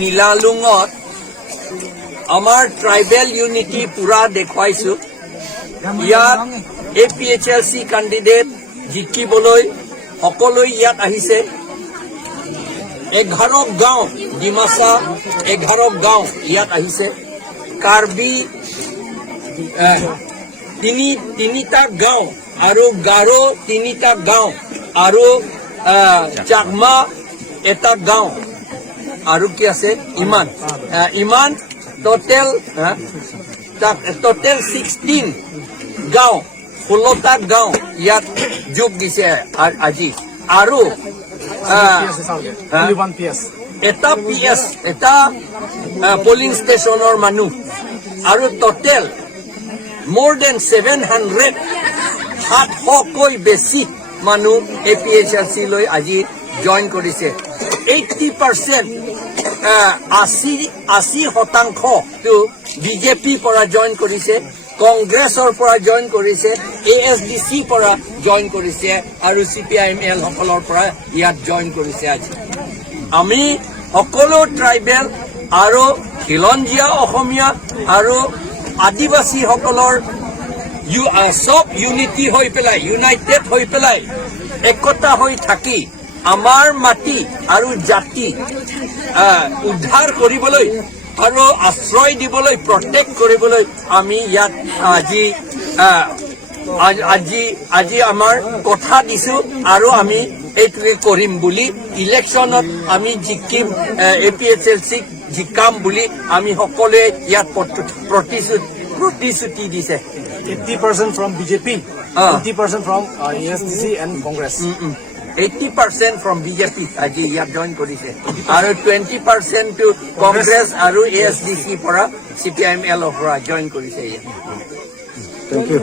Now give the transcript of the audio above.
নীলালুঙত আমাৰ tribal unity পুৰা দেখুৱাইছো ইয়াত APHLC কেণ্ডিডেট জিকিবলৈ সকলো ইয়াত আহিছে 11 গাঁও ডিমাচা 11 গাঁও ইয়াত আহিছে কাৰ্বি তিনিটা গাঁও আৰু গাৰো তিনিটা গাঁও আৰু চাকমা এটা গাঁও আৰু কি আছে ইমান টোটেল 16 গাঁও 16টা গাঁও ইয়াত যোগ দিছে আজি আৰু এটা PS এটা পোলিং ষ্টেচনৰ মানুহ আৰু টোটেল more than 700 700কৈ বেছি মানুহ APHLC লৈ আজি জইন কৰিছে 80% 80% to BJP পৰা জইন কৰিছে কংগ্ৰেছৰ পৰা জইন কৰিছে ASDC পৰা জইন কৰিছে আৰু CPIML সকলৰ পৰা ইয়াত জইন কৰিছে আজি আমি সকলো ট্ৰাইবেল আৰু খিলঞ্জীয়া অসমীয়া আৰু আদিবাসী সকলৰ সব ইউনিটি হৈ পেলাই ইউনাইটেড হৈ পেলাই একতা হৈ থাকি আমাৰ মাটি আৰু জাতি উদ্ধাৰ কৰিবলৈ আৰু আশ্ৰয় দিবলৈ প্ৰটেক্ট কৰিবলৈ আমি ইয়াত আজি আমাৰ কথা দিছো আৰু আমি এইটোৱে কৰিম বুলি ইলেকশ্যনত আমি জিকিম APHLC জিকাম বুলি আমি সকলোৱে ইয়াত প্ৰতিশ্ৰুতি দিছে 80% from BJP, 20% from ASDC and Congress. 80% from BJP আজি ইয়াত জইন কৰিছে আৰু 20% to Congress আৰু ASDC পৰা CPIML পৰা জইন কৰিছে Thank you.